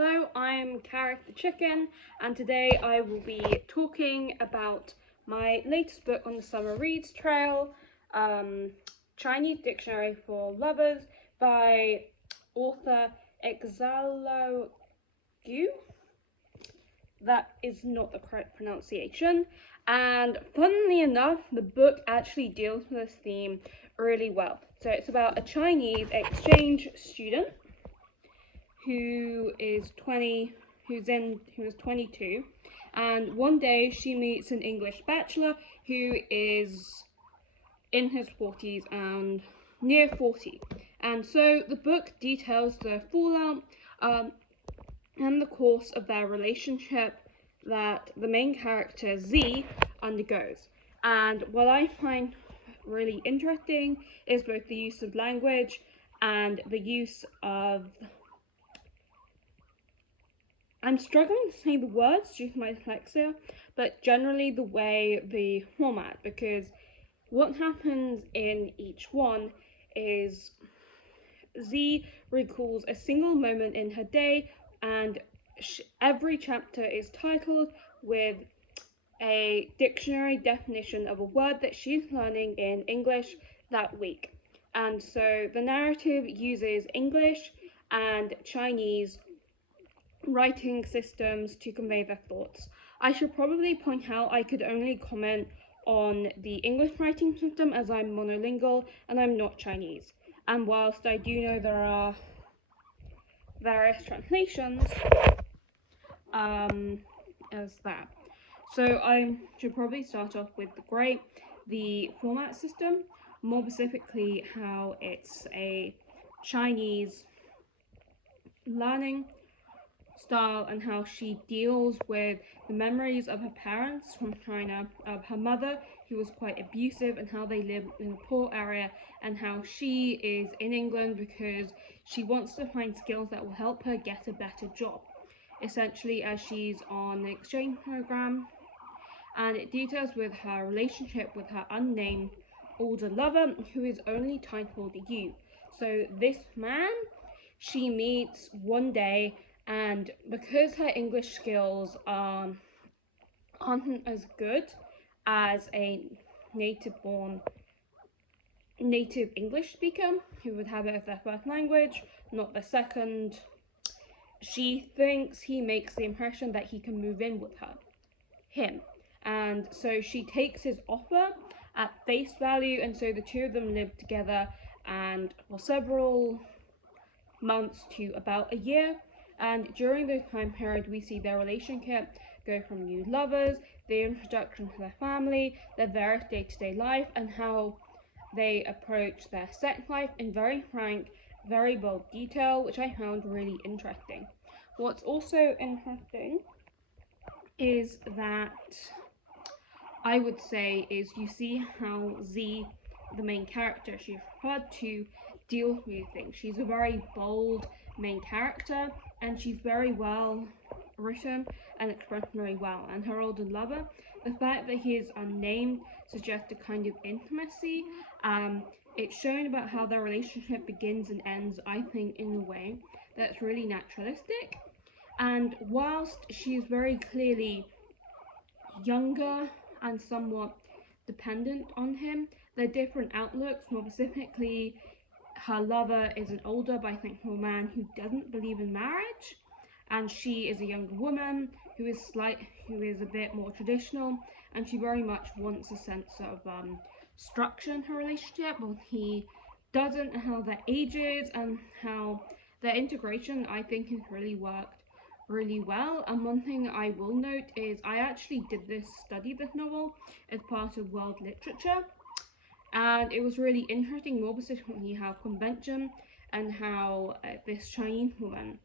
Hello, I'm Carrot the Chicken, and today I will be talking about my latest book on the Summer Reads Trail, Chinese Dictionary for Lovers by author Exalo Gu. That is not the correct pronunciation. And funnily enough, the book actually deals with this theme really well. So it's about a Chinese exchange student who is 22, and one day she meets an English bachelor who is in his 40s and near 40. And so the book details the fallout and the course of their relationship that the main character Z undergoes. And what I find really interesting is both the use of language and the use of, I'm struggling to say the words due to my dyslexia, but generally the format, because what happens in each one is Z recalls a single moment in her day, and every chapter is titled with a dictionary definition of a word that she's learning in English that week. And so the narrative uses English and Chinese writing systems to convey their thoughts. I should probably point out I could only comment on the English writing system as I'm monolingual and I'm not Chinese. And whilst I do know there are various translations, as that. So I should probably start off with the format system, more specifically how it's a Chinese learning style and how she deals with the memories of her parents from China, of her mother who was quite abusive, and how they live in a poor area, and how she is in England because she wants to find skills that will help her get a better job, essentially, as she's on an exchange program. And it details with her relationship with her unnamed older lover who is only titled Yu. So this man she meets one day, and because her English skills aren't as good as a native English speaker who would have it as their first language, not their second, she thinks he makes the impression that he can move in with him. And so she takes his offer at face value, and so the two of them live together and for several months to about a year. And during this time period, we see their relationship go from new lovers, the introduction to their family, their various day-to-day life, and how they approach their sex life in very frank, very bold detail, which I found really interesting. What's also interesting is that I would say is you see how Z, the main character she's referred to, deals with things. She's a very bold main character, and she's very well written and expressed very well. And her older lover, the fact that he is unnamed suggests a kind of intimacy. It's shown about how their relationship begins and ends, I think, in a way that's really naturalistic. And whilst she's very clearly younger and somewhat dependent on him, their different outlooks, more specifically her lover is an older bisexual man who doesn't believe in marriage, and she is a younger woman who is a bit more traditional, and she very much wants a sense of structure in her relationship, but he doesn't, and how their ages and how their integration I think has really worked really well. And one thing I will note is I actually studied this novel as part of world literature, and it was really interesting, more specifically how convention and how this Chinese woman,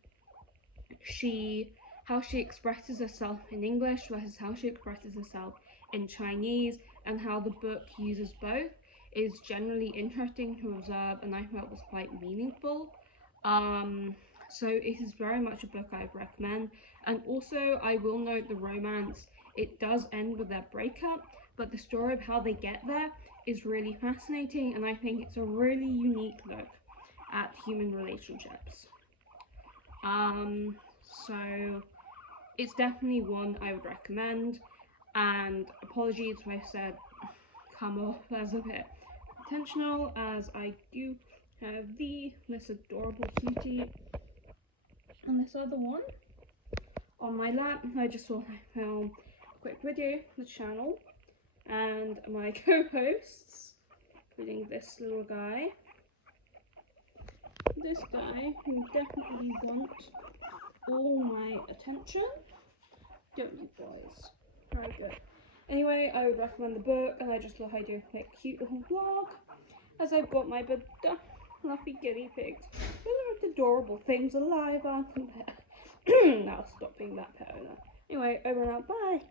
how she expresses herself in English versus how she expresses herself in Chinese, and how the book uses both is generally interesting to observe, and I felt was quite meaningful. So it is very much a book I would recommend. And also I will note the romance, it does end with their breakup, but the story of how they get there is really fascinating, and I think it's a really unique look at human relationships. So it's definitely one I would recommend. And apologies if I said come off as a bit intentional, as I do have this adorable cutie and this other one on my lap. I just thought I'd film a quick video for the channel, and my co-hosts, including this little guy, this guy who definitely wants all my attention, don't you boys? Very good. Anyway, I would recommend the book, and I just thought I'd do a quick cute little vlog, as I've got my fluffy guinea pigs. Those are adorable things alive, aren't they? Now stop being that pet owner. Anyway, over and out, bye!